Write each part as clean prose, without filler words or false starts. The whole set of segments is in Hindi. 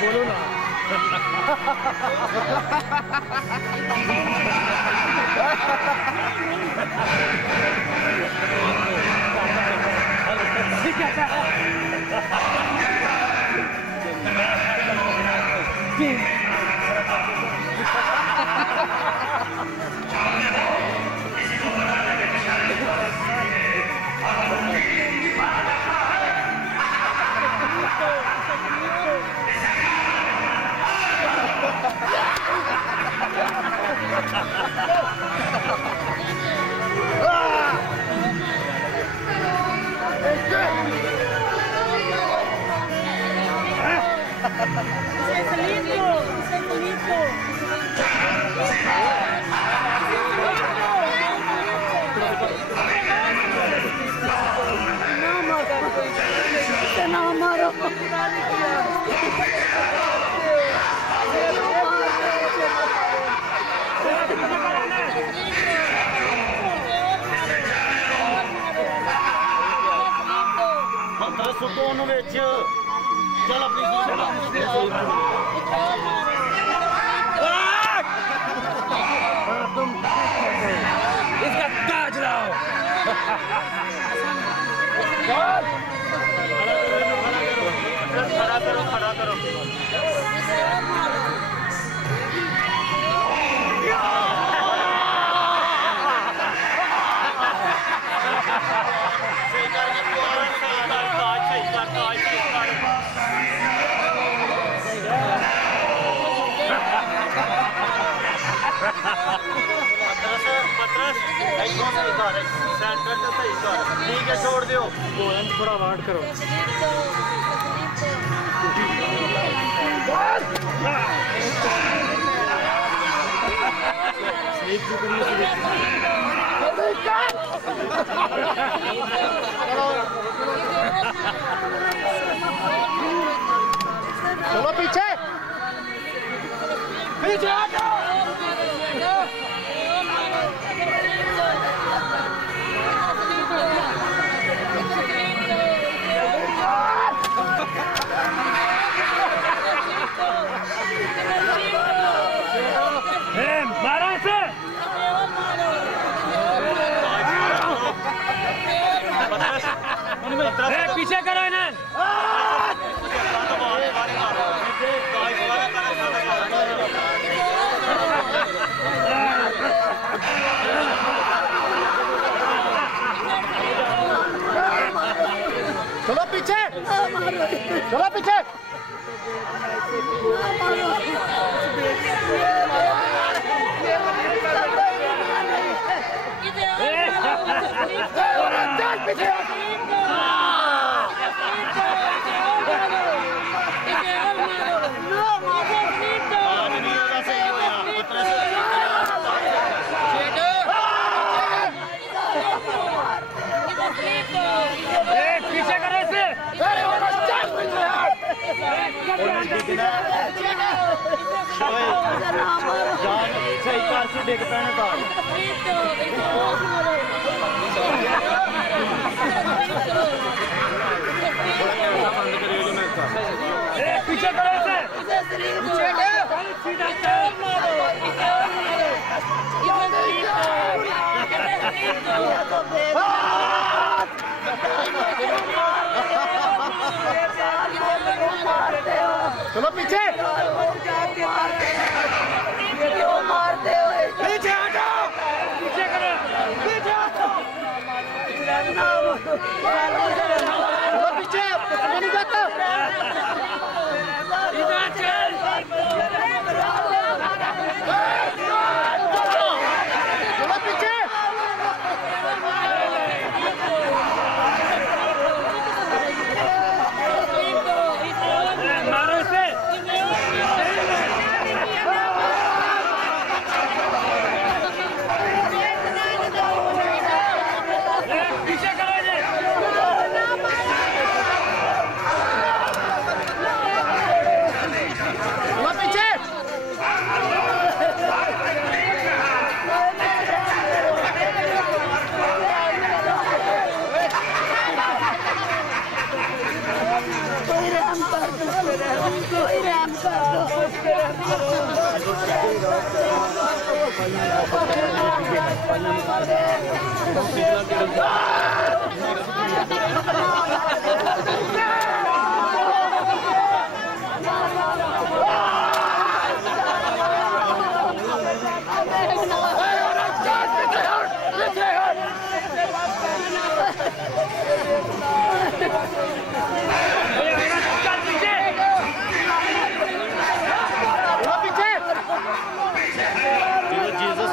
बोलो ना चल अपनी इसका ताज लाओ खड़ा करो खड़ा करो ठीक है छोड़ दो थोड़ा वार्ड करो चलो पीछे पीछे पीछे करो इन्हें चलो पीछे चलो पीछे सही कार से देख पैने का पीछे करो इसे चलो पीछे मारते हुए पीछे हटाओ पीछे करो पीछे हटाओ चलो पीछे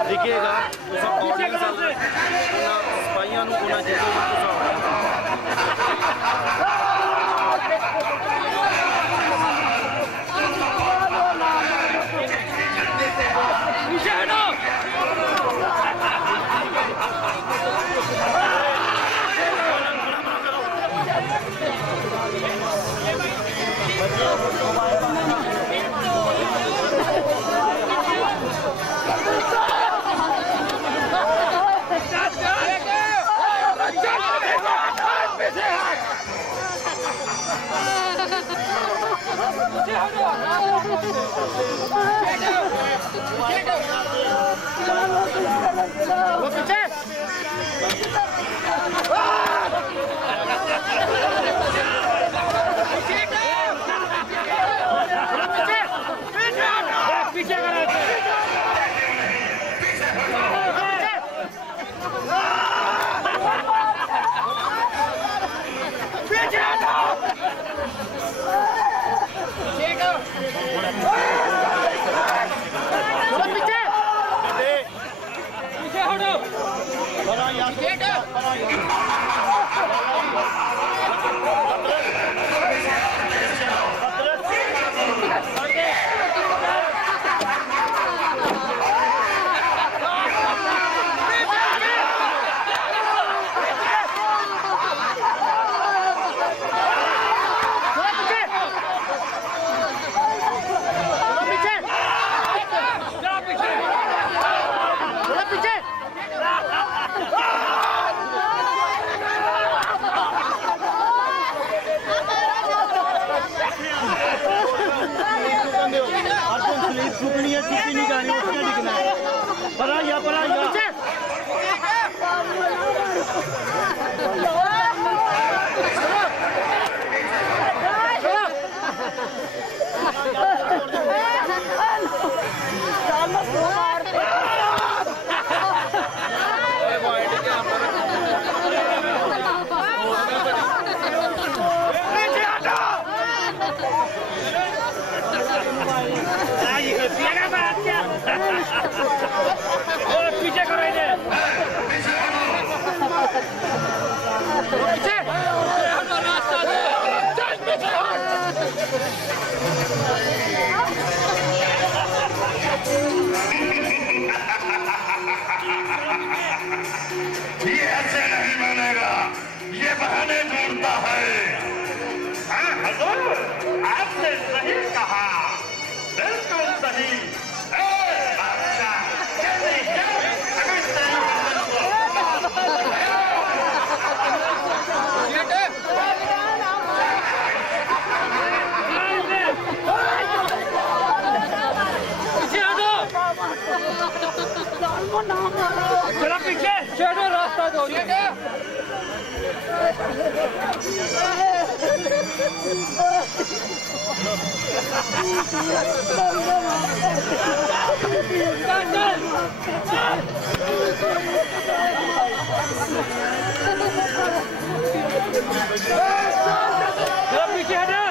दिखेगा सिपाहियों को होना चाहिए। पीछे करो इन्हें। पीछे रास्ता दे। ये ऐसे नहीं मानेगा, ये बहाने ढूंढता है। हाँ हजूर, आपने सही कहा, बिल्कुल सही। चलो पीछे चलो रास्ता दो। चलो पीछे हटो।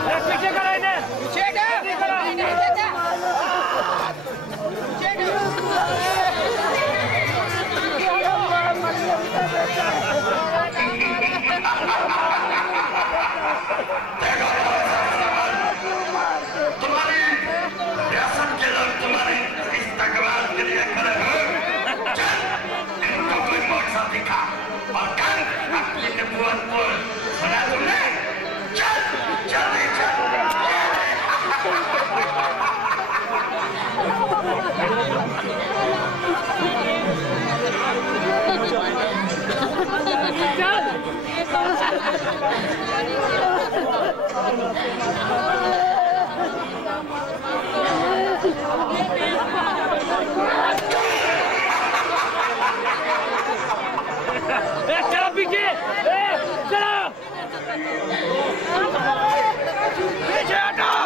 चलो पीछे करो इन्हें। चलो पीछे चलो पीछे हटो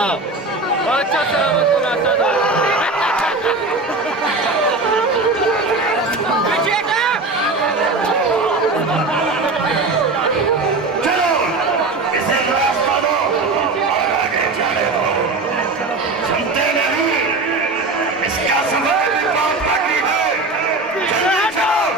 अच्छा सलामत को रास्ता दो। पीछे हटो। चलो इसे रास्ता दो और आगे चले हो। सुनते नहीं, इसका समय भी बहुत बाकी है। जल्दी जाओ।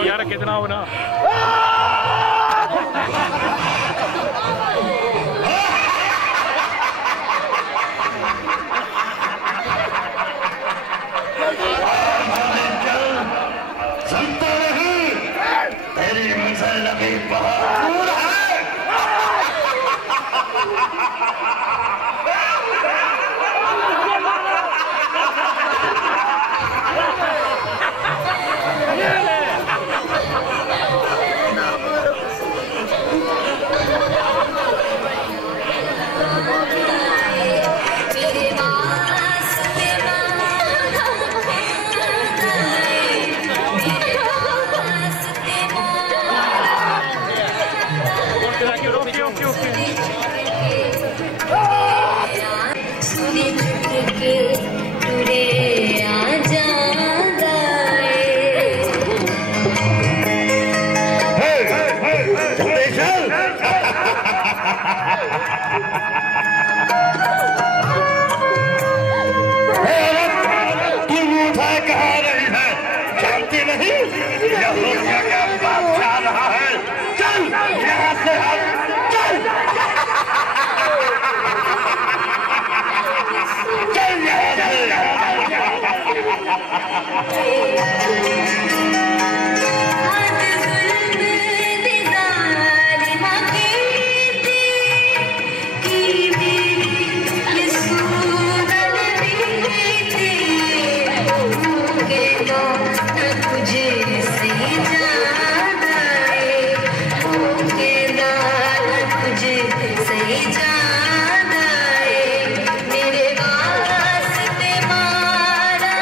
यार कितना होना सुनता नहीं, तेरी मंजिल अभी बहुत दूर है। मेरे वास्ते मारा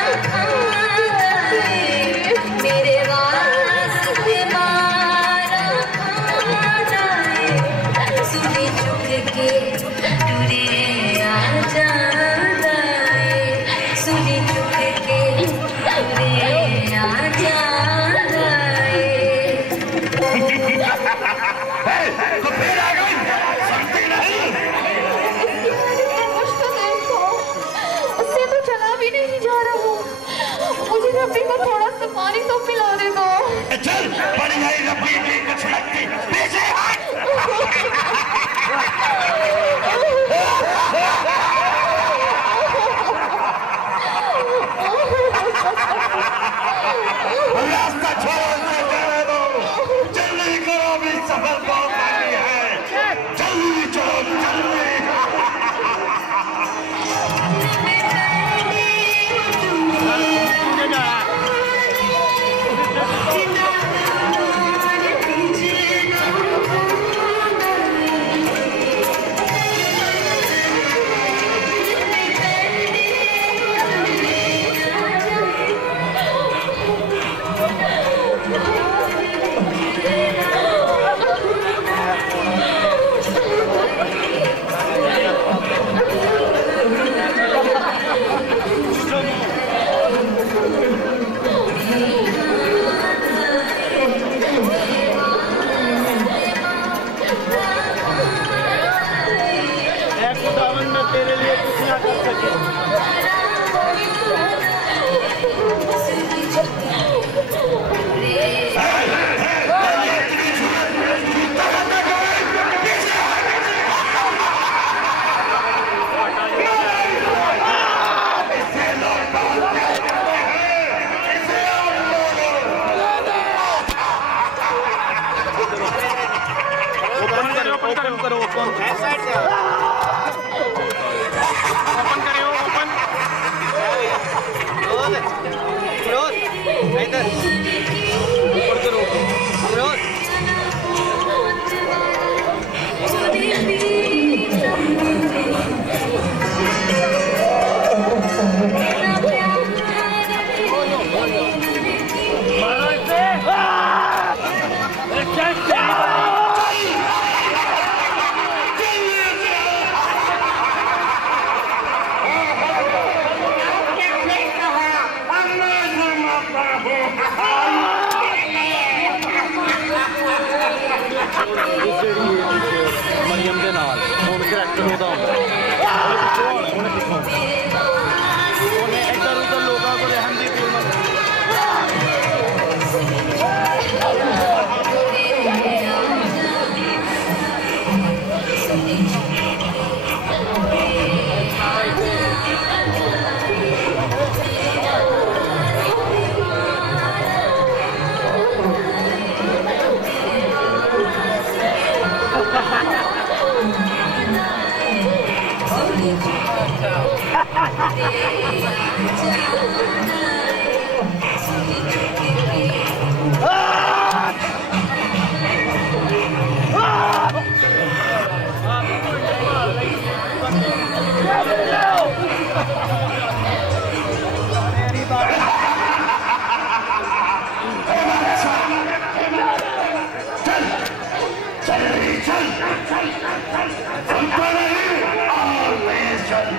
पानी तो पिलाने दो। चल बड़ी भाई रब्बी की कुछ लगती पीछे हट। रास्ता छोड़ो जाने दो, जल्दी करो भी सफर बहुत बाकी है, जल्दी चलो जल्दी। तेरे लिए कुछ ना कर सके। ओपन करो ओपन करो ओपन फिरोज इधर ऊपर करो फिरोज मरियम के नाल हुण करैक्टर होता इधर उधर लोगों को रहन दी चल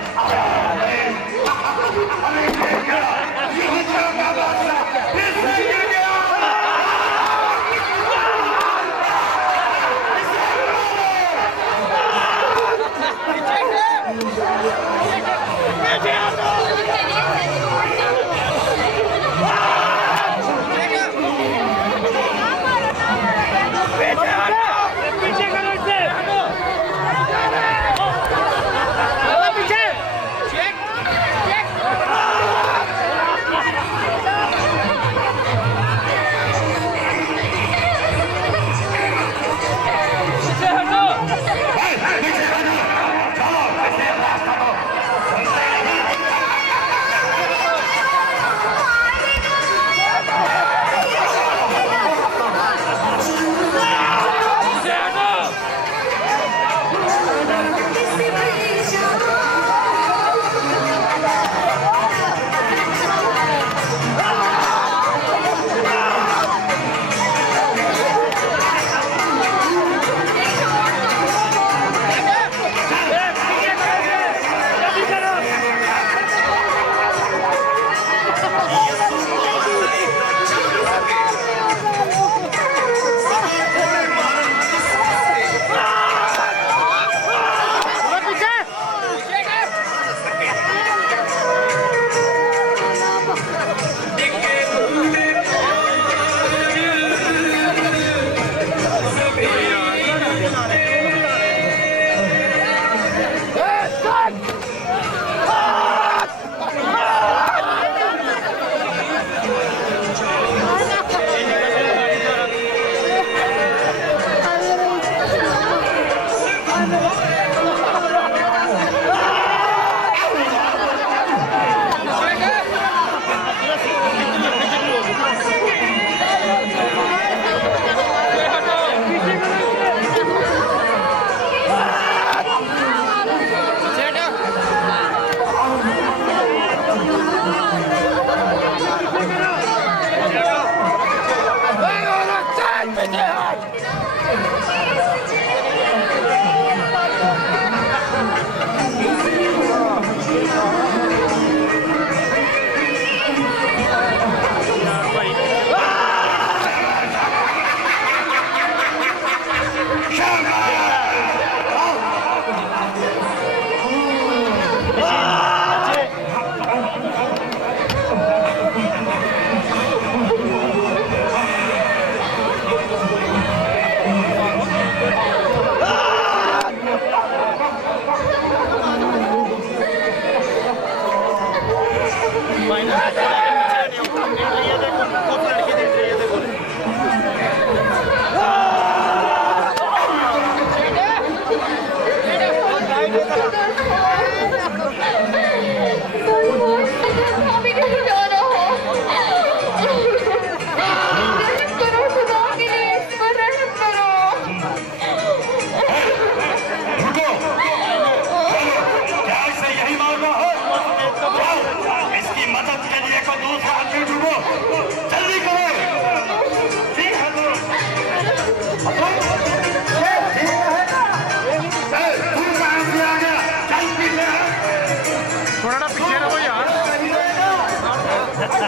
ये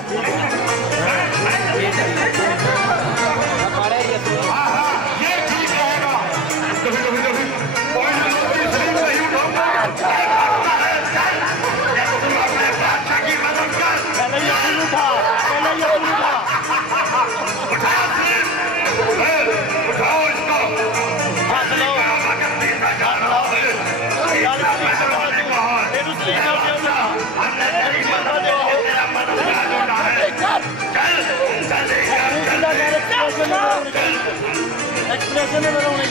ठीक रहेगा। कोई ना कोई सही नहीं उठाऊंगा। अपने बादशाह की मदद कर। उठाओ इसको। एक्सप्रेशन में होने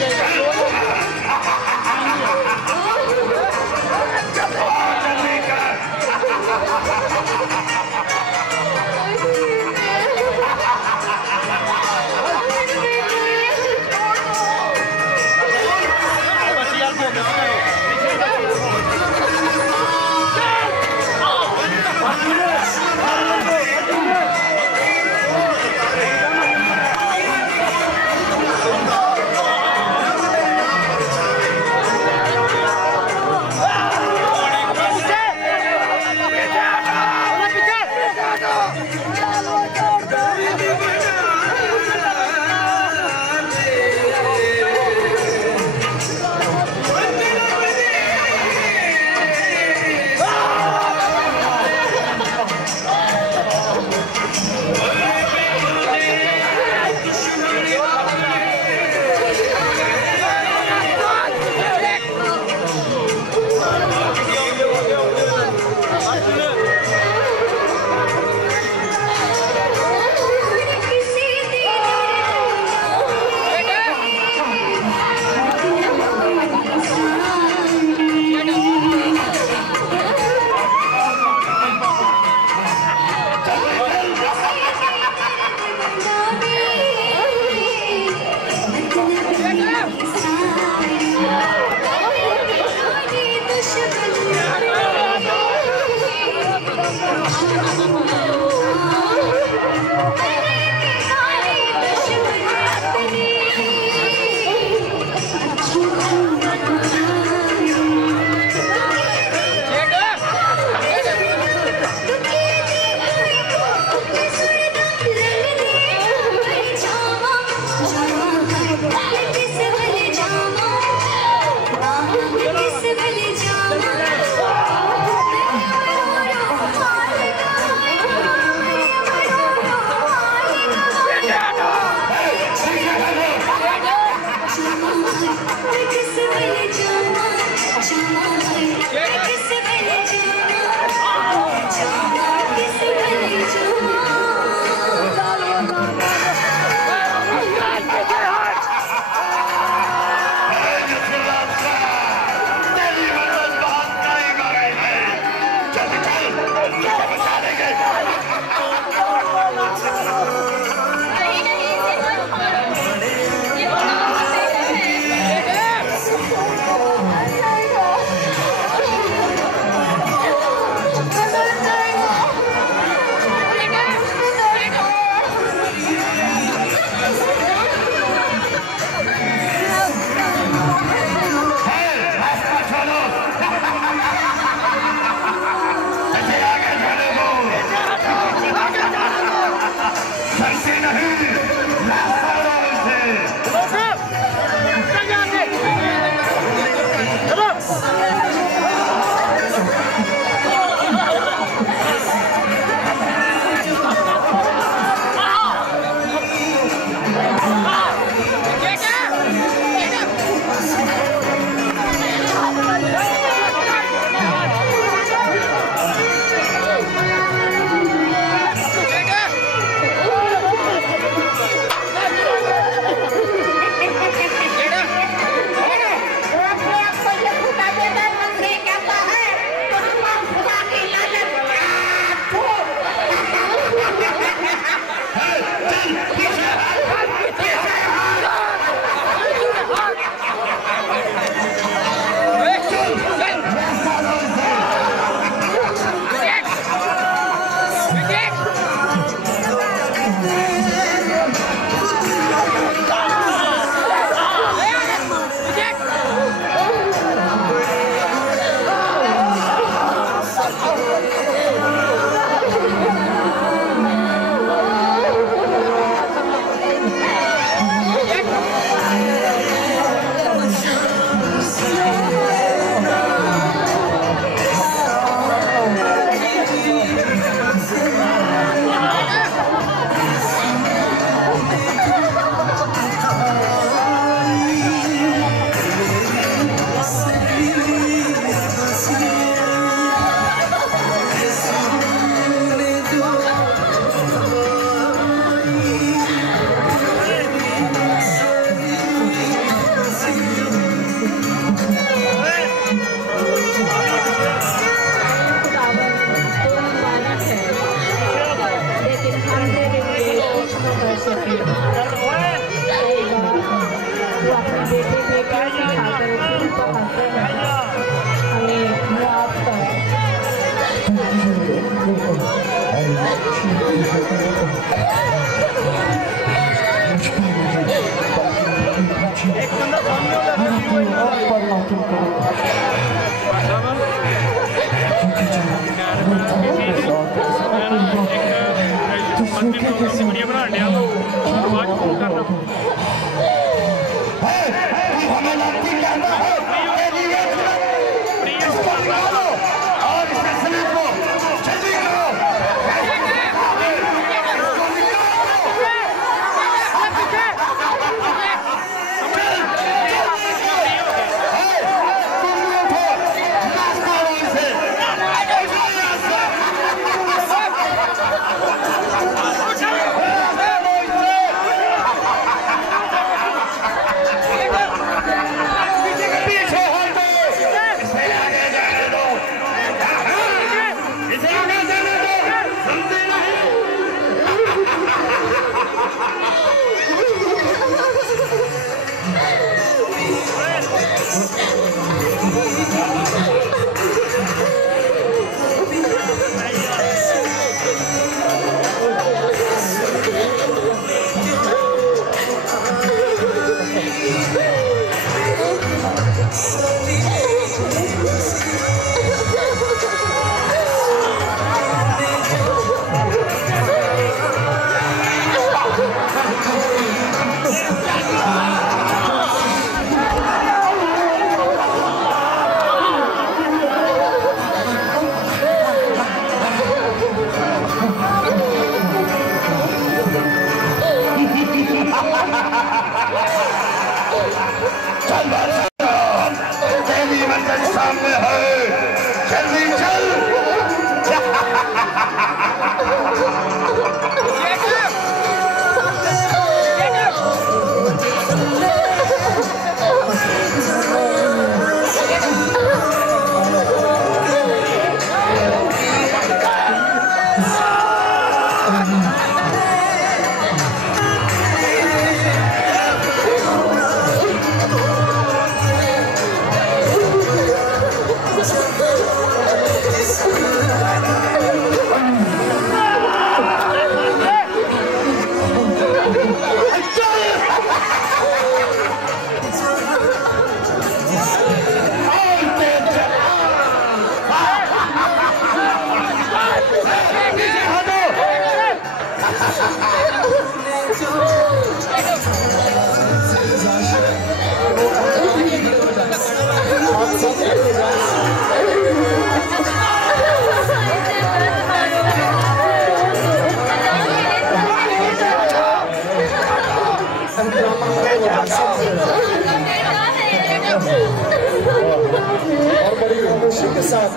और बड़ी खामोशी के साथ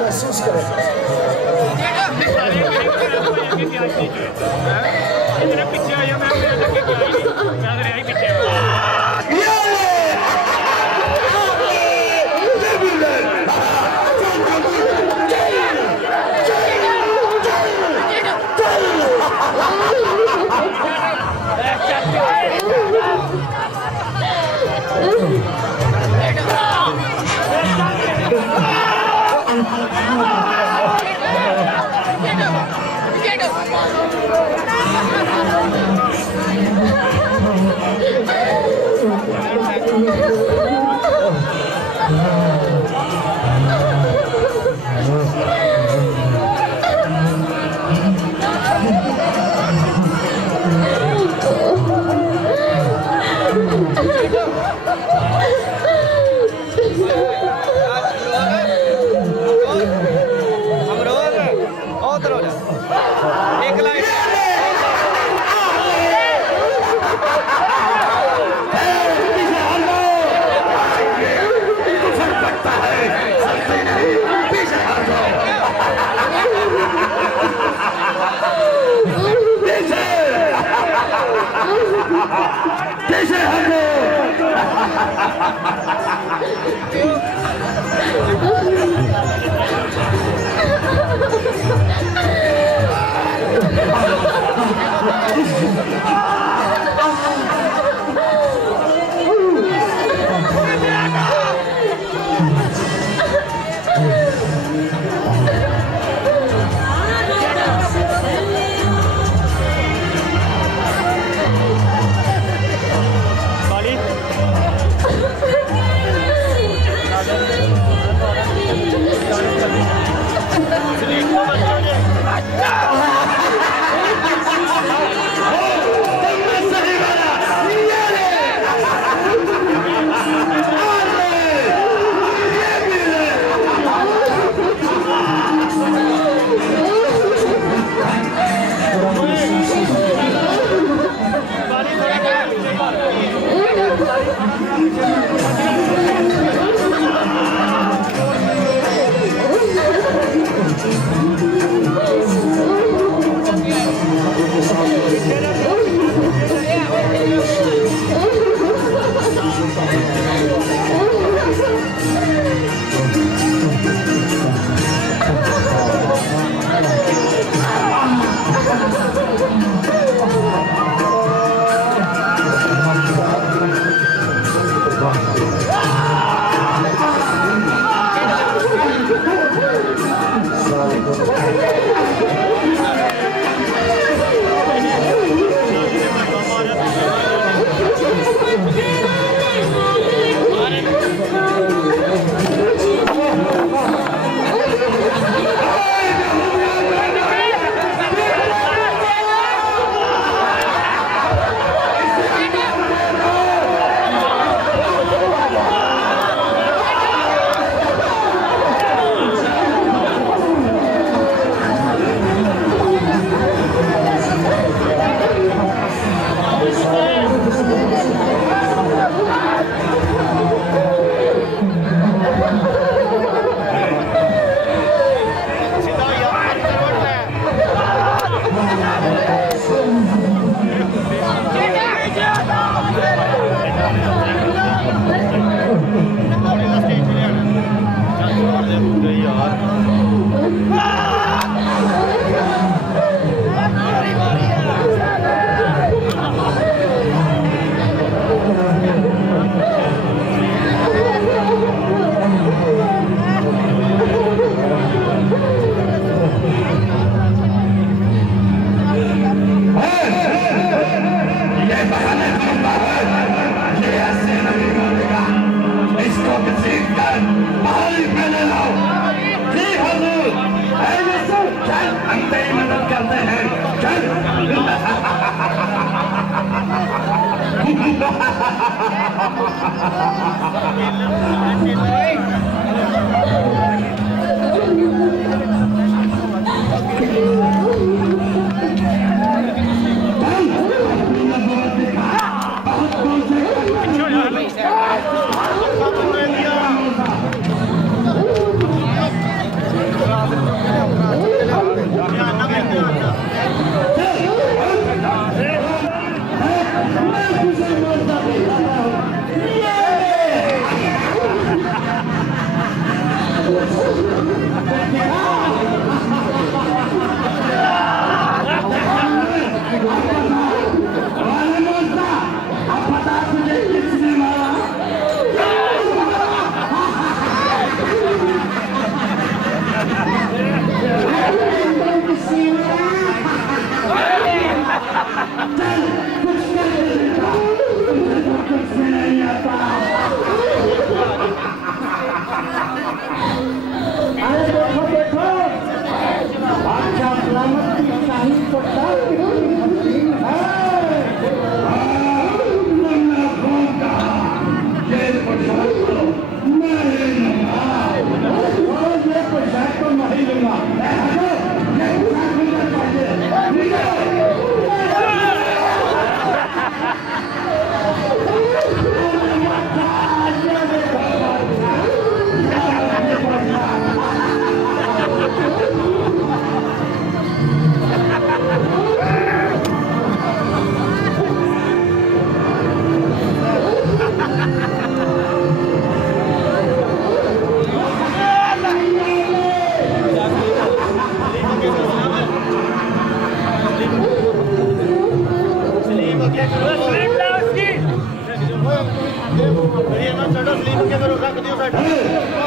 महसूस करें। चल हम तेरी मदद करते हैं चल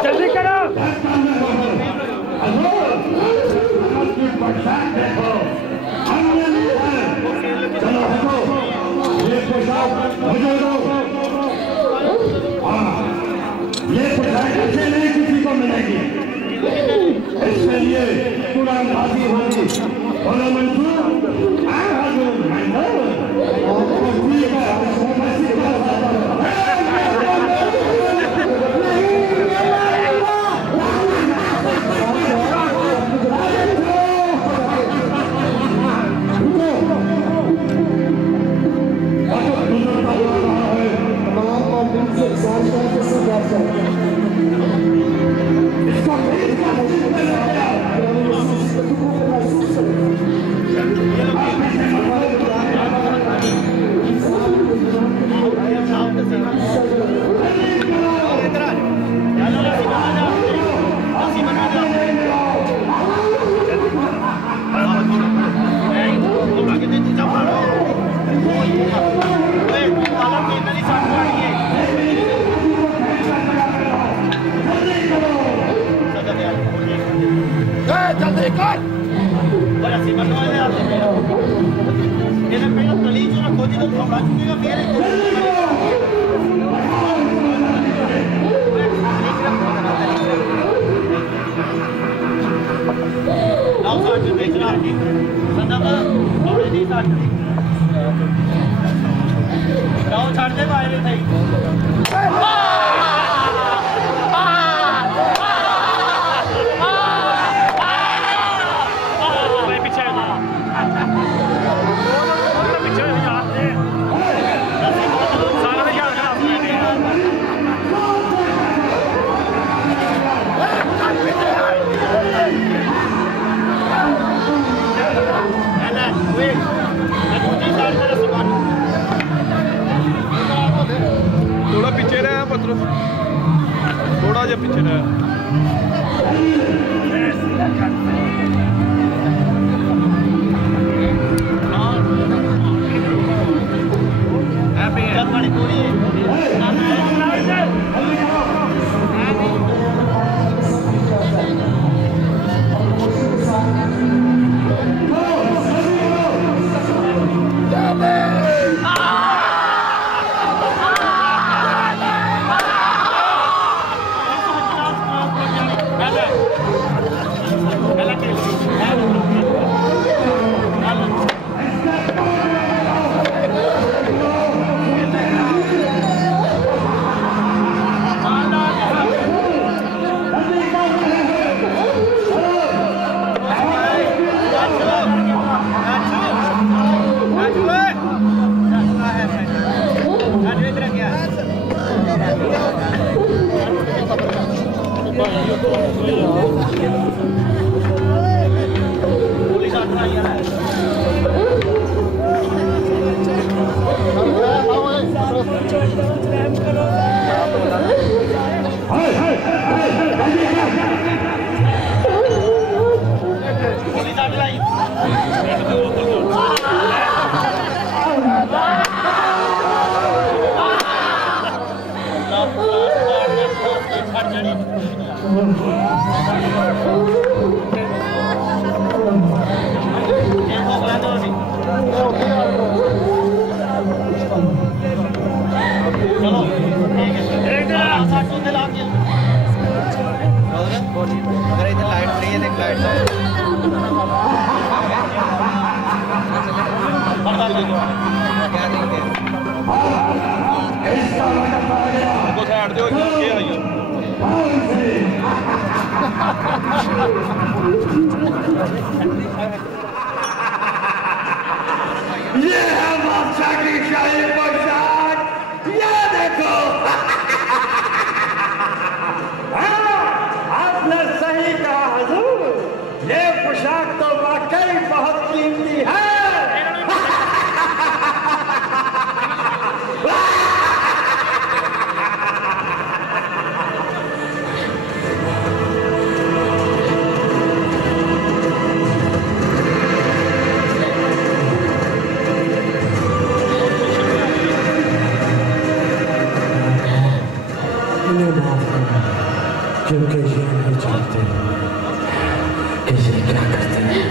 जल्दी करो ये पोशाक ऐसे नहीं किसी को मिलेगी इसके लिए तुरंत हाजिर होगी बोलो मंसूर जल्दी कर बड़ा सीमा तो है आप ये ना पहले कली जो रखो जी तो खबरा चुकेगा फिर लाओ साथ में बेच रहा है संदा का थोड़ी सी साथ में लाओ छाड़ दे बाहर थे थोड़ा पीछे रहे पत्रों थोड़ा जा पीछे रहे ये है बादशाह की शाही पोशाक, ये देखो। आपने सही कहा हुजूर, ये पोशाक तो वाकई बहुत कीमती है। क्योंकि ये नहीं जानते कि ये क्या करते हैं।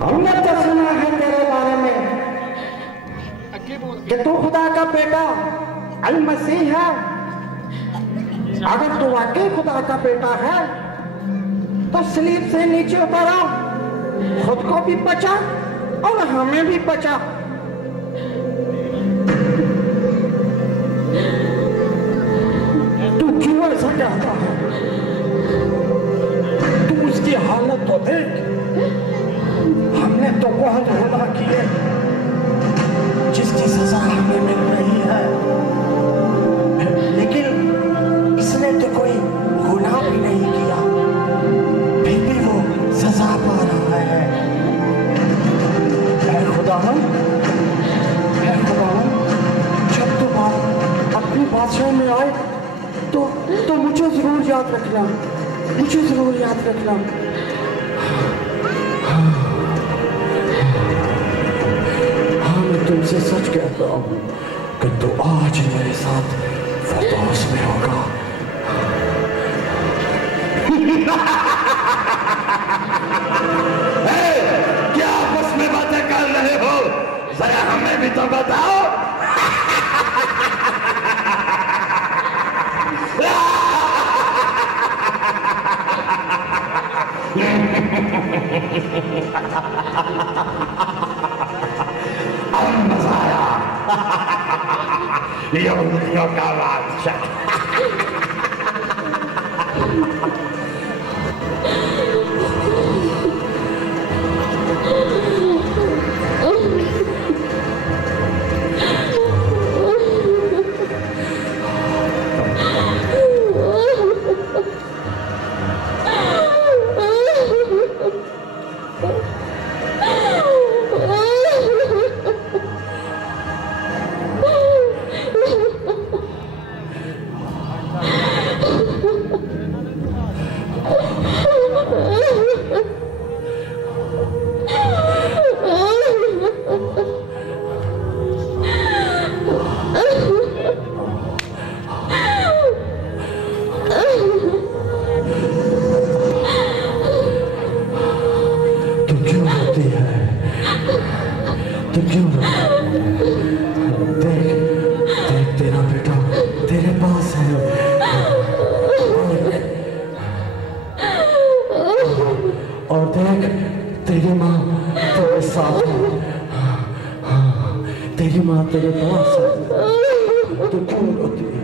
हमने तो सुना है तेरे बारे में कि तू खुदा का बेटा अल मसीह है। अगर तू वाकई खुदा का बेटा है तो सलीब से नीचे उतर आ, खुद को भी बचा और हमें भी बचा। तू क्यों ऐसा कहता है? तू उसकी हालत तो देख। हमने तो बहुत गुनाह किए जिसकी सजा हमें मिल रही है, लेकिन इसने तो कोई गुनाह भी नहीं किया, फिर भी वो सजा पा रहा है। ऐ खुदावन, जब तुम अपनी बादशाह में आए तो मुझे जरूर याद रखना, मुझे जरूर याद रखना। तुमसे सच कहता हूँ कि तू आज मेरे साथ फरदौस में होगा। क्या आपस में बातें कर रहे हो? जरा हमें भी तो बताओ। मजा आया। यहूदियों का बादशाह। तेरा बेटा तेरे पास है और देख तेरी माँ तेरे साथ है। तेरी माँ तेरे पास है, तो क्यों रोती है?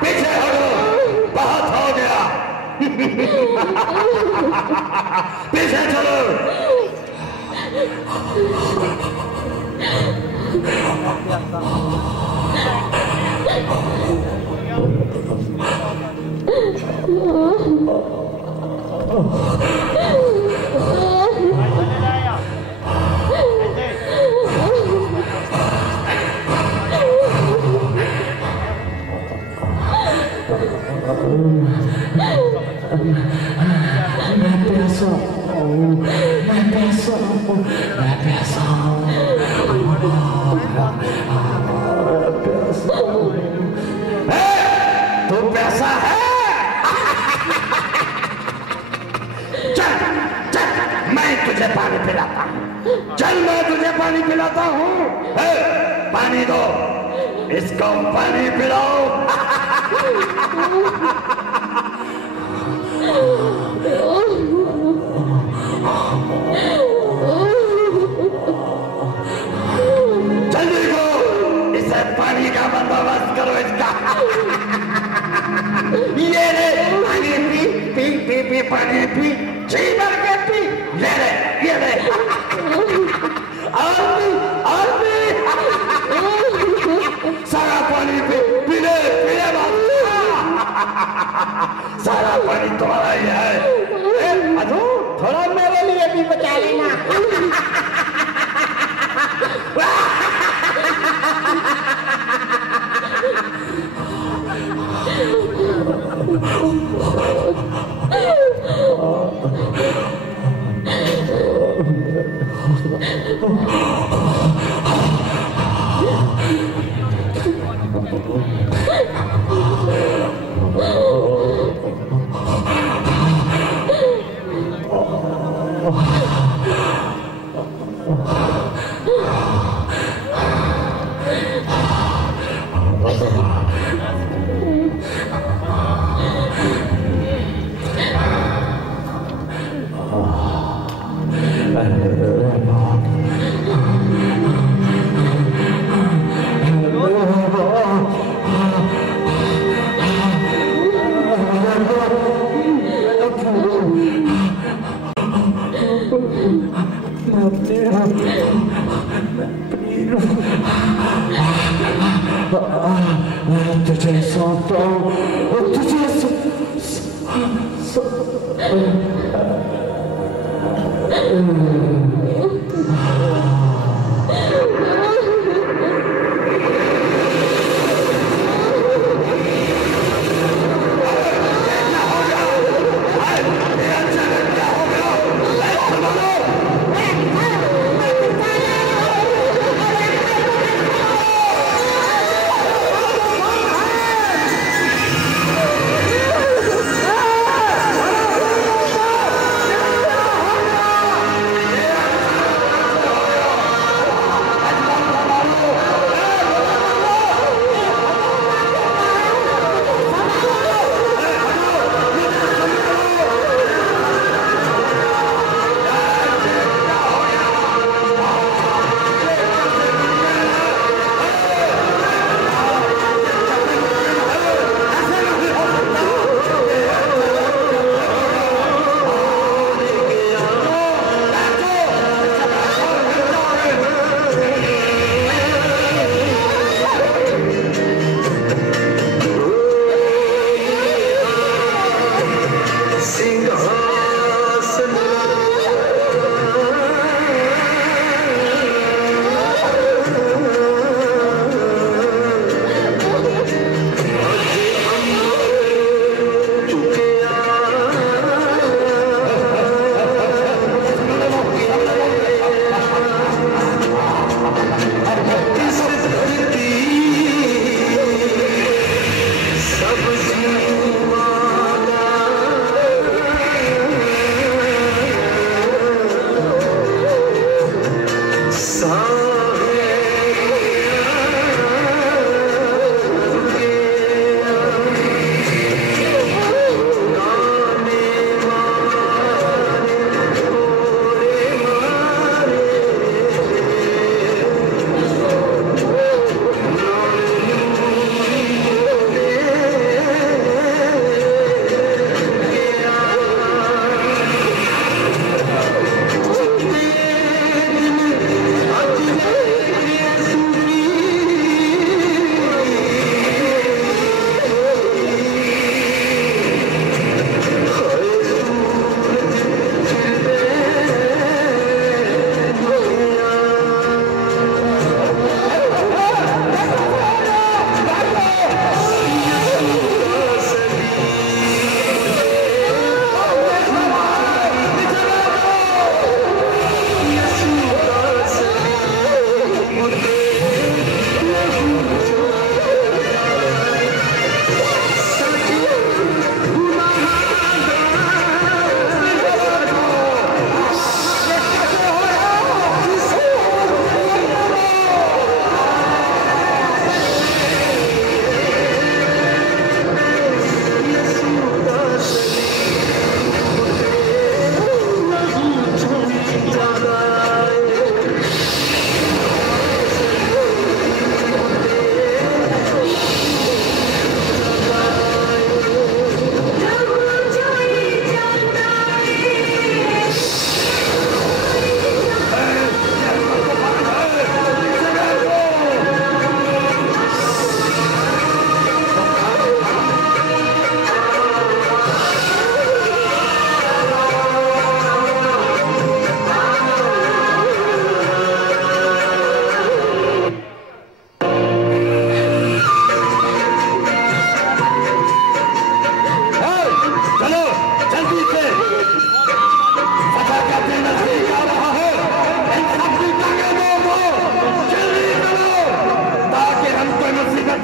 पीछे हटो, बहुत हो गया। पीछे चलो। तू पैसा है? चल चल, मैं तुझे पानी पिलाता हूँ। चल, मैं तुझे पानी पिलाता हूँ। पानी दो, इसको पानी पिलाओ। जल्दी को इसे पानी का बंदोबस्त करो इसका। ये ले पानी पी पी पी पी पानी पी, जी भर के पी। ले ले, ये ले। और भी सारा पानी पी, पी ले बाबू। सारा पानी तुम्हारा ही है। अजू, थोड़ा मेरे लिए भी बचा लेना।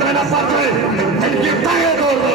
में न पड़े इनकी टांगें तोड़ दो।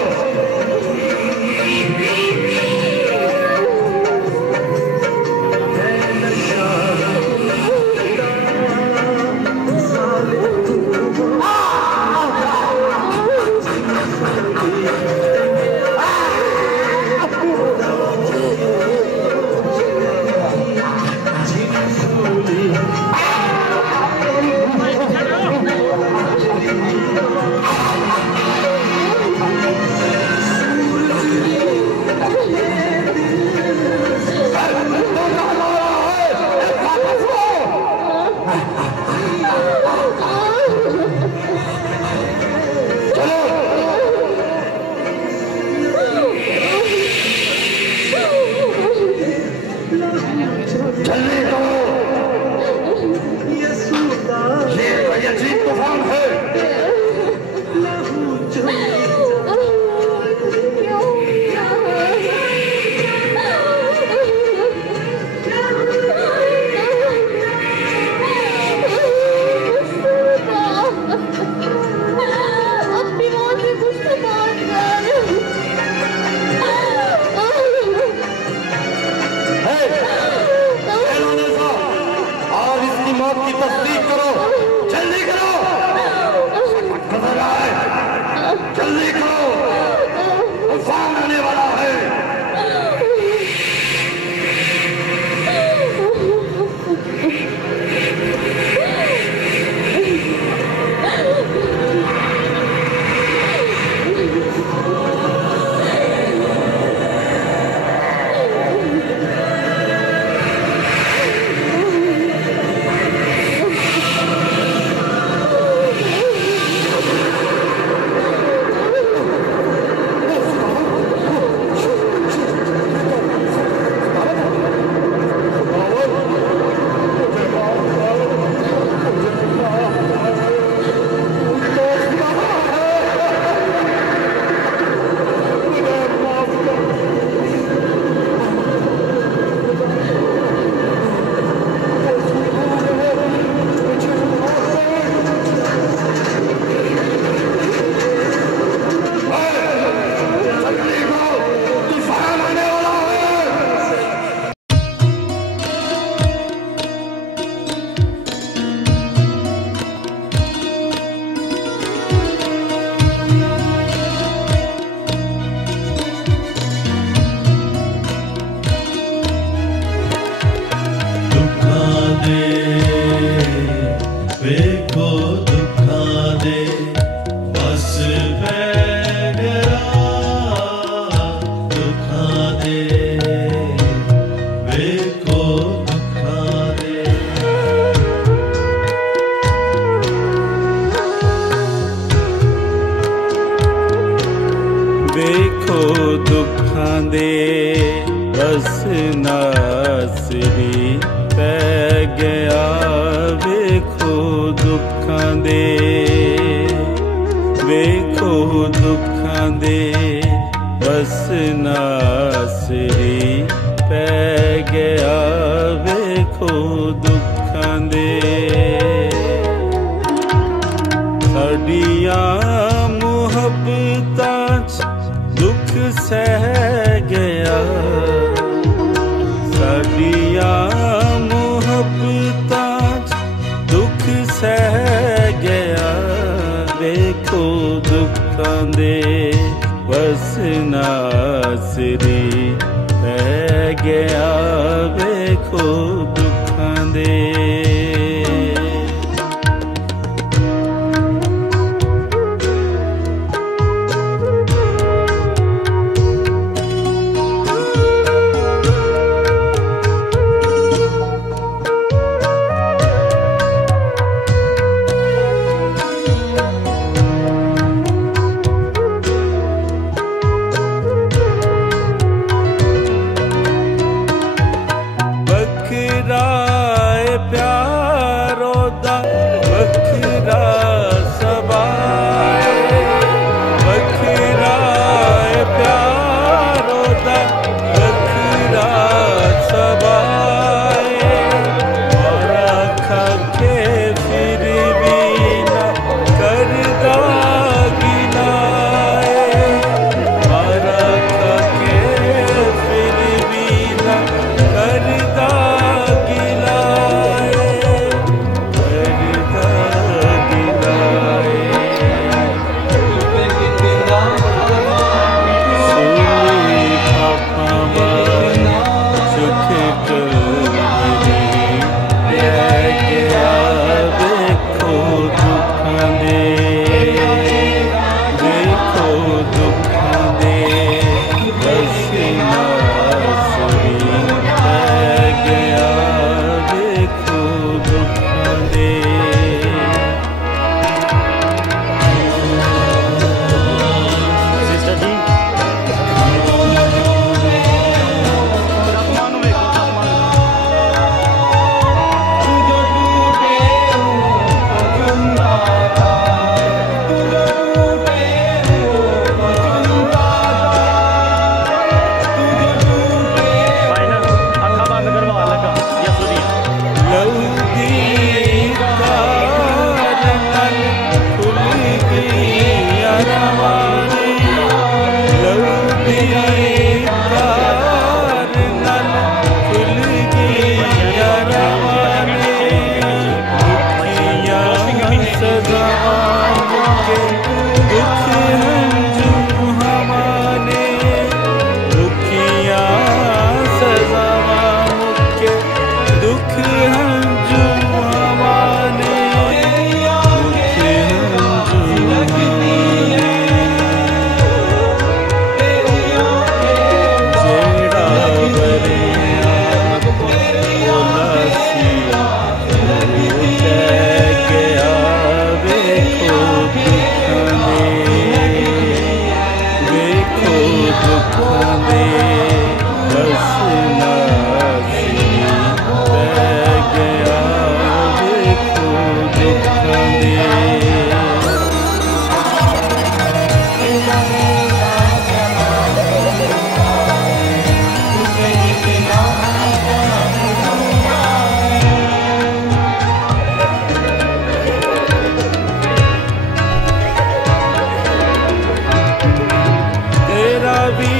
भी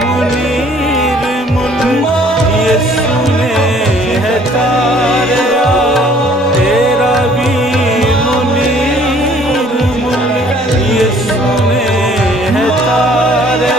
मुनीर मुल्क ये सुने है तारे तेरा भी मुनीर मुल्क ये सुने है तारे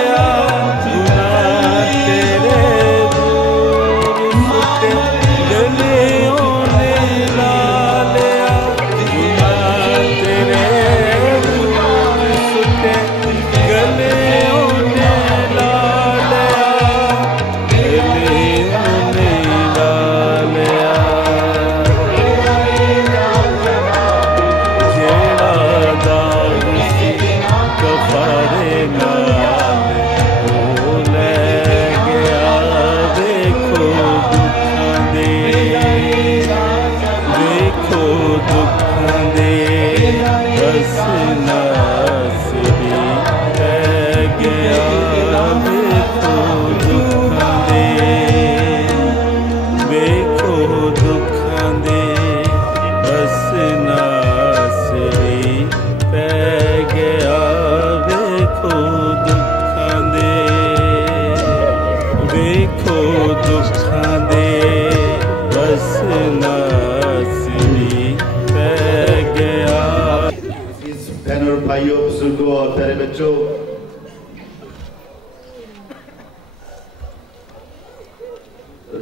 भाइयों बुजुर्गों और प्यारे बच्चों,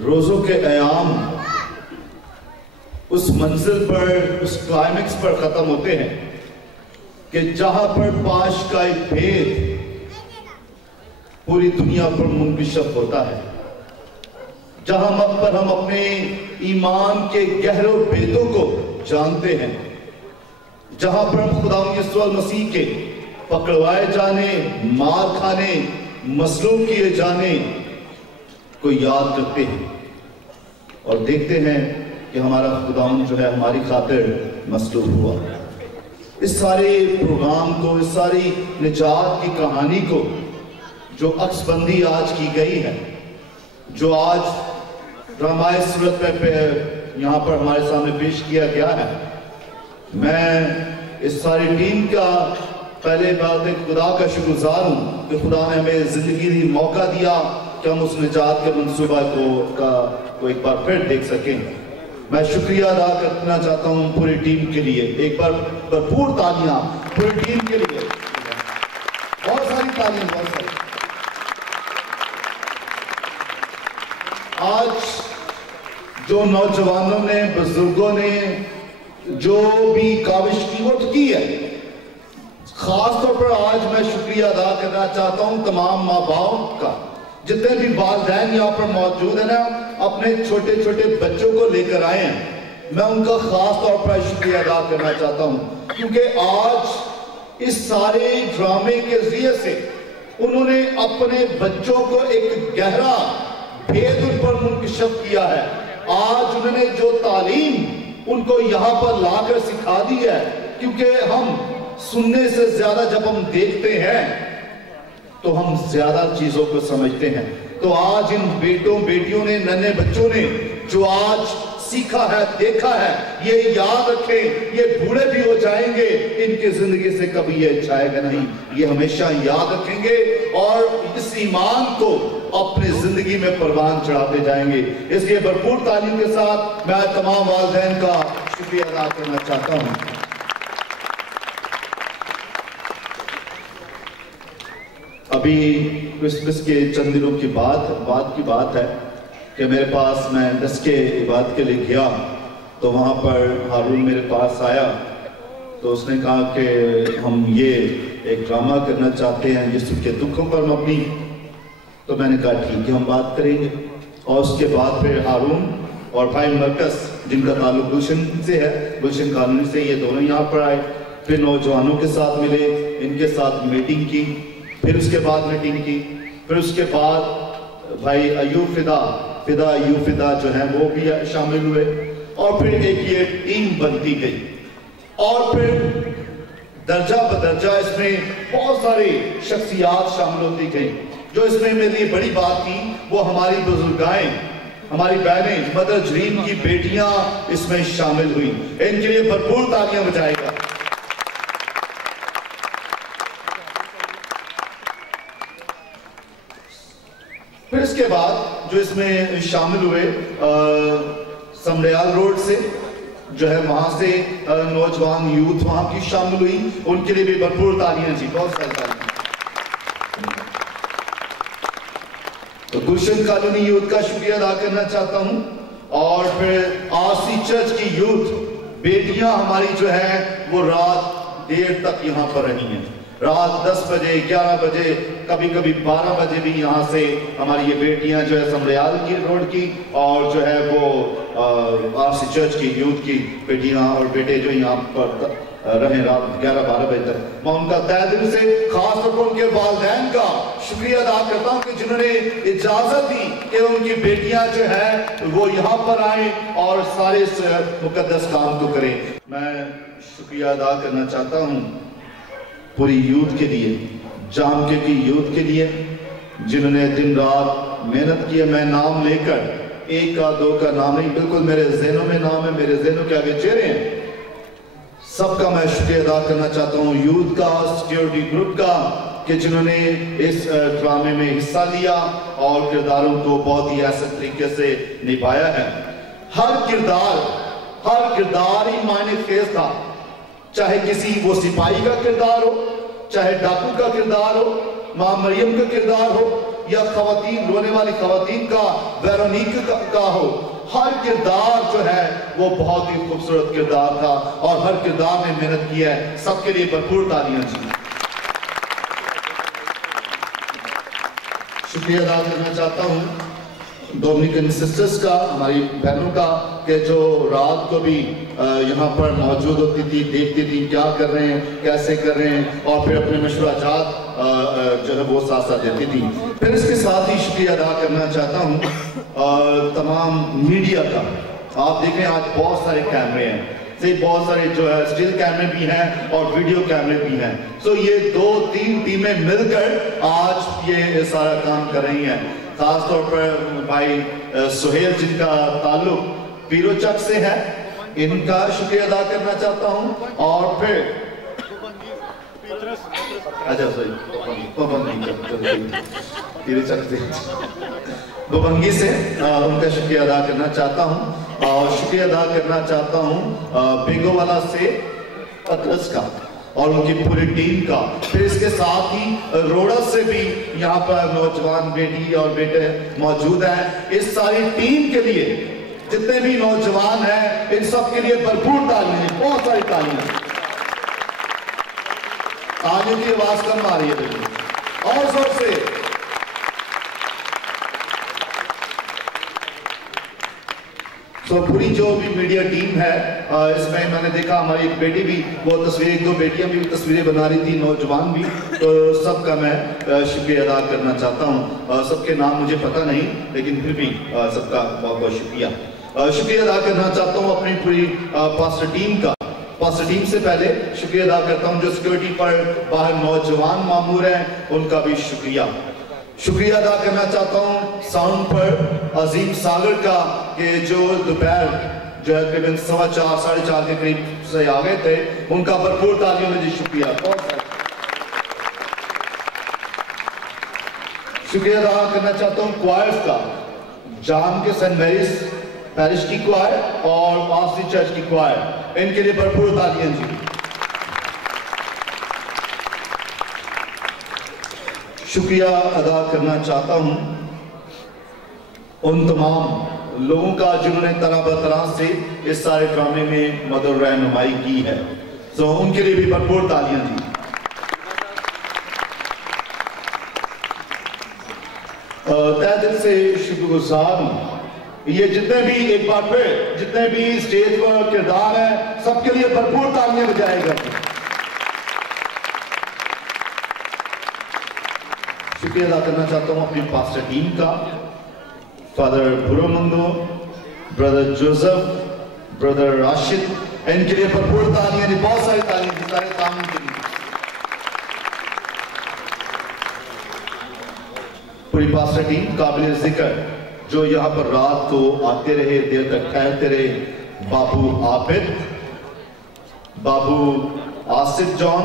रोजों के अयाम उस मंजिल पर, उस क्लाइमेक्स पर खत्म होते हैं कि जहां पर पाश का एक भेद पूरी दुनिया पर मुंकशिफ होता है, जहां पर हम अपने ईमान के गहरे भेदों को जानते हैं, जहां पर हम खुदा यीशु मसीह के पकड़वाए जाने, मार खाने, मसलूब किए जाने को याद करते हैं और देखते हैं कि हमारा खुदावंद जो है हमारी खातिर मसलूब हुआ। इस सारे प्रोग्राम को, इस सारी निजात की कहानी को जो अक्सबंदी आज की गई है, जो आज ड्रामाए सूरत पे यहाँ पर हमारे सामने पेश किया गया है, मैं इस सारी टीम का पहले बात खुदा का शुक्रगुजार हूँ कि खुदा ने हमें जिंदगी दी, मौका दिया कि हम उस निजात के मंसूबा को एक बार फिर देख सकें। मैं शुक्रिया अदा करना चाहता हूँ पूरी टीम के लिए। एक बार भरपूर तालियां पूरी टीम के लिए, बहुत सारी तालियां, बहुत सारी। आज जो नौजवानों ने, बुजुर्गों ने जो भी काविश की वो की है, खास तौर पर आज मैं शुक्रिया अदा करना चाहता हूं तमाम माँ बाप का। जितने भी वालिदैन यहाँ पर मौजूद है ना, अपने छोटे छोटे बच्चों को लेकर आए हैं, मैं उनका खास तौर पर शुक्रिया अदा करना चाहता हूं, क्योंकि आज इस सारे ड्रामे के जरिए से उन्होंने अपने बच्चों को एक गहरा भेद उन पर मुंकशिफ किया है। आज उन्होंने जो तालीम उनको यहाँ पर लाकर सिखा दी है, क्योंकि हम सुनने से ज्यादा जब हम देखते हैं तो हम ज्यादा चीजों को समझते हैं। तो आज इन बेटों बेटियों ने, नन्हे बच्चों ने जो आज सीखा है, देखा है, ये याद रखें, ये बूढ़े भी हो जाएंगे, इनकी जिंदगी से कभी ये जाएगा नहीं, ये हमेशा याद रखेंगे और इस ईमान को अपनी जिंदगी में परवान चढ़ाते जाएंगे। इसलिए भरपूर तालीम के साथ मैं तमाम वालिदैन का शुक्रिया अदा करना चाहता हूं। अभी क्रिसमस के चंद दिनों की बात है कि मेरे पास, मैं दस्के इबादत के लिए गया तो वहाँ पर हारून मेरे पास आया, तो उसने कहा कि हम ये एक ड्रामा करना चाहते हैं यीशु के दुखों पर मबनी। तो मैंने कहा ठीक है, हम बात करेंगे। और उसके बाद फिर हारून और भाई मरकस, जिनका ताल्लुक गुलशन से है, गुलशन कॉलोनी से, ये दोनों यहाँ पर आए। फिर नौजवानों के साथ मिले, इनके साथ मीटिंग की, फिर उसके बाद मीटिंग की, फिर उसके बाद भाई अयूब फिदा जो है वो भी शामिल हुए, और फिर एक ये टीम बनती गई। और फिर दर्जा बदर्जा इसमें बहुत सारी शख्सियात शामिल होती गई। जो इसमें मेरे लिए बड़ी बात थी वो हमारी बुजुर्गाएं, हमारी बहनें, मदर जरीन की बेटियां इसमें शामिल हुई। इनके लिए भरपूर तालियां बजाएगा। फिर इसके बाद जो इसमें शामिल हुए समड़याल रोड से जो है वहां से नौजवान यूथ वहां की शामिल हुई, उनके लिए भी भरपूर तालियां जी, बहुत सारी तालियां। तो गुलशन कॉलोनी यूथ का शुक्रिया अदा करना चाहता हूं। और फिर आरसी चर्च की यूथ बेटियां हमारी जो है वो रात देर तक यहाँ पर रही हैं, रात 10 बजे 11 बजे कभी कभी 12 बजे भी यहाँ से हमारी ये बेटियां जो है समड़याल की रोड की और जो है वो आरसी चर्च की यूथ की बेटियां और बेटे जो यहाँ पर रहे रात 11-12 बजे तक। मैं उनका तहे दिल से खास तौर पर उनके वालिदैन का शुक्रिया अदा करता हूँ कि जिन्होंने इजाजत दी कि उनकी बेटियां जो है वो यहाँ पर आए और सारे इस मुकद्दस काम को करें। मैं शुक्रिया अदा करना चाहता हूँ पूरी यूथ के लिए, जामके की यूथ के लिए, जिन्होंने दिन रात मेहनत की है। मैं नाम लेकर एक का दो का नाम नहीं, बिल्कुल मेरे ज़हनों में नाम है, मेरे ज़हनों के आगे चेहरे हैं, सबका मैं शुक्रिया अदा करना चाहता हूँ। यूथ का, सिक्योरिटी ग्रुप का, कि जिन्होंने इस ड्रामे में हिस्सा लिया और किरदारों को बहुत ही ऐसे तरीके से निभाया है। हर किरदार ही मायने खेज था, चाहे किसी वो सिपाही का किरदार हो, चाहे डाकू का किरदार हो, मां मरियम का किरदार हो, या खवातीन, रोने वाली खवातीन का, वेरोनिक का हो। हर किरदार जो है वो बहुत ही खूबसूरत किरदार था और हर किरदार ने मेहनत की है। सबके लिए भरपूर तालियां जी। शुक्रिया अदा करना चाहता हूँ डोमिनिकन सिस्टर्स का, हमारी बहनों का, कि जो रात को भी यहाँ पर मौजूद होती थी, देखती थी क्या कर रहे हैं, कैसे कर रहे हैं, और फिर अपने मशवराजात जो है वो साथ साथ देती थी। फिर इसके साथ ही शुक्रिया अदा करना चाहता हूँ तमाम मीडिया का। आप देख रहे हैं आज बहुत सारे कैमरे हैं, से बहुत सारे जो है स्टिल कैमरे भी हैं और वीडियो कैमरे भी हैं। सो ये 2-3 टीमें मिलकर आज ये सारा काम कर रही हैं। खास तौर पर भाई सुहेल जिनका ताल्लुक पीरोचक से है, इनका शुक्रिया अदा करना चाहता हूं। और फिर अच्छा बबंगी से उनका शुक्रिया अदा करना चाहता हूं। और शुक्रिया अदा करना चाहता हूं बेंगोवाला से पतरस का और उनकी पूरी टीम का। फिर इसके साथ ही रोड़ा से भी यहाँ पर नौजवान बेटी और बेटे मौजूद हैं। इस सारी टीम के लिए, जितने भी नौजवान हैं, इन सब के लिए भरपूर तालियां, बहुत सारी तालियां। तालियों की आवाज कम आ रही है और जोर से। तो पूरी जो भी मीडिया टीम है, इसमें मैंने देखा हमारी एक बेटी भी, वो तस्वीरें, 1-2 बेटियां भी तस्वीरें बना रही थी, नौजवान भी, तो सबका मैं शुक्रिया अदा करना चाहता हूं। सबके नाम मुझे पता नहीं, लेकिन फिर भी सबका बहुत बहुत शुक्रिया। शुक्रिया अदा करना चाहता हूं अपनी पूरी पास्टर टीम का। पास्टर टीम से पहले शुक्रिया अदा करता हूं जो सिक्योरिटी पर बाहर नौजवान मामूर हैं, उनका भी शुक्रिया। शुक्रिया अदा करना चाहता हूं साउंड पर अजीम सागर का, कि जो दोपहर जो है करीबन 4:15-4:30 के करीब से आ गए थे, उनका भरपूर तालियों में जी शुक्रिया। शुक्रिया अदा करना चाहता हूं क्वायर्स का, जाम के सेंट मैरीज पैरिश की क्वायर और आरसी चर्च की क्वायर, इनके लिए भरपूर तालियां जी। शुक्रिया अदा करना चाहता हूं उन तमाम लोगों का जिन्होंने तरह बतरह से इस सारे ड्रामे में मदद रहनुमाई की है, तो उनके लिए भी भरपूर तालियां जी। तहे दिल से शुक्रगुजार हूं। ये जितने भी, एक बार फिर जितने भी स्टेज पर किरदार है, सबके लिए भरपूर तालियां बजाएगा। शुक्रिया अदा करना चाहता हूं अपनी पास्टर टीम का, फादर बुरोमंगो, ब्रदर जोसेफ, ब्रदर राशिद, इनके लिए भरपूर तालियां, बहुत सारी तालियां, सारे काम के लिए। पूरी पास्टर टीम काबिल जिक्र जो यहाँ पर रात को आते रहे, देर तक ठहरते रहे, बाबू आबिद, बाबू आसिफ जॉन,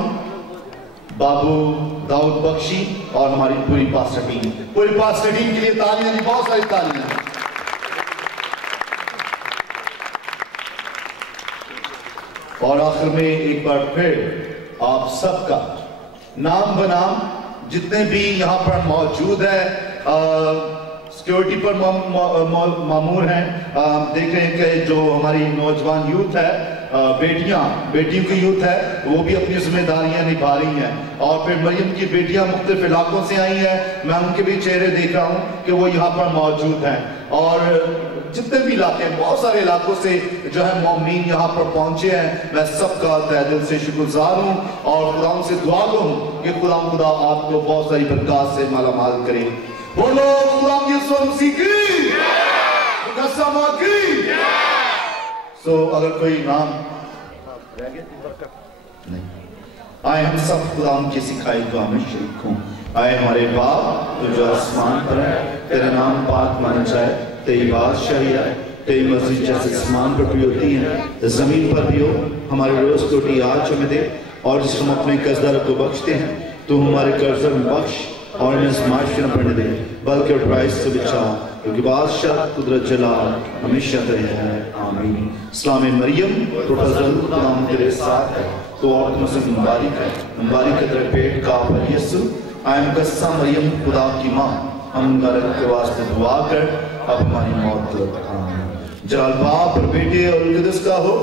बाबू दाऊद बख्शी और हमारी पूरी पास्टर टीम के लिए तालियां दी, बहुत सारी तालियां। और आखिर में एक बार फिर आप सबका नाम बनाम जितने भी यहाँ पर मौजूद है, सिक्योरिटी पर मामूर हैं, देख रहे हैं कि जो हमारी नौजवान यूथ है, बेटियों की यूथ है, वो भी अपनी जिम्मेदारियां निभा रही हैं। और फिर मरियम की बेटियां मुख्तलिफ इलाकों से आई हैं, मैं उनके भी चेहरे देख रहा हूँ कि वो यहाँ पर मौजूद हैं। और जितने भी इलाके, बहुत सारे इलाकों से जो है मोमिन यहाँ पर पहुंचे हैं, मैं सबका तहे दिल से शुक्रगुजार हूँ और खुदा से दुआ हूँ कि खुदा आपको बहुत सारी बरकत से मालामाल करे। बोलो खुदा यीशु मसीह की कसम की। सो अगर कोई नाम नहीं, आए हम सब खुदा की सिखाई दुआ में शरीक हों। आए हमारे बाप तो जो आसमान पर है, तेरा नाम पाक माना जाए, तेरी बादशाही आए, तेरी मर्जी जैसे आसमान पर भी होती है जमीन पर भी हो। हमारे रोज रोटी आज हमें दे, और जिस हम अपने कर्जदारों को बख्शते हैं, तो हमारे कर्जदार में बख्श और इन्हें आजमाइश न पड़ने दे, बल्कि बुराई से बचा, क्योंकि बादशाह कुदरत जलाल हमेशा तेरे है। आमीन। इस्लाम मरियम तो फजल खुदा तेरे साथ है, तो औरतों से मुबारक है, मुबारक है तेरे पेट का फल यीशु। आई एम कस्सा मरियम खुदा की माँ, हम गलत के वास्ते दुआ कर अब हमारी मौत जलाल बाप और बेटे और कुदस का हो,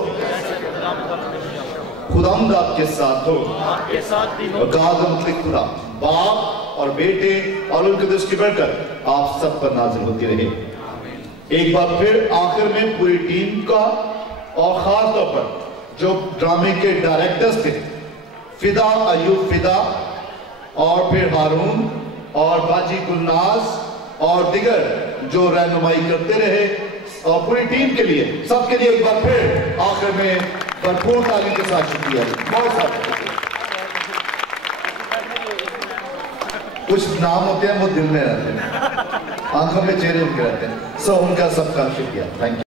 खुदावंद आपके साथ हो, और मतलब खुदा बाप और बेटे और उनके कुदस की बरकत आप सब पर नाज़िल होती रहे। एक बार फिर आखिर में पूरी टीम का और खास तौर पर जो ड्रामे के डायरेक्टर्स थे, फिदा अयूब फिदा और फिर हारून और बाजी गुलनाज और दिगर जो रहनुमाई करते रहे, और पूरी टीम के लिए, सबके लिए एक बार फिर आखिर में भरपूर ताली के साथ शुक्रिया। बहुत सारा कुछ नाम होते हैं वो दिल में रहते हैं, आंखों में चेहरे उनके रहते हैं। सो उनका सबका शुक्रिया। Thank you.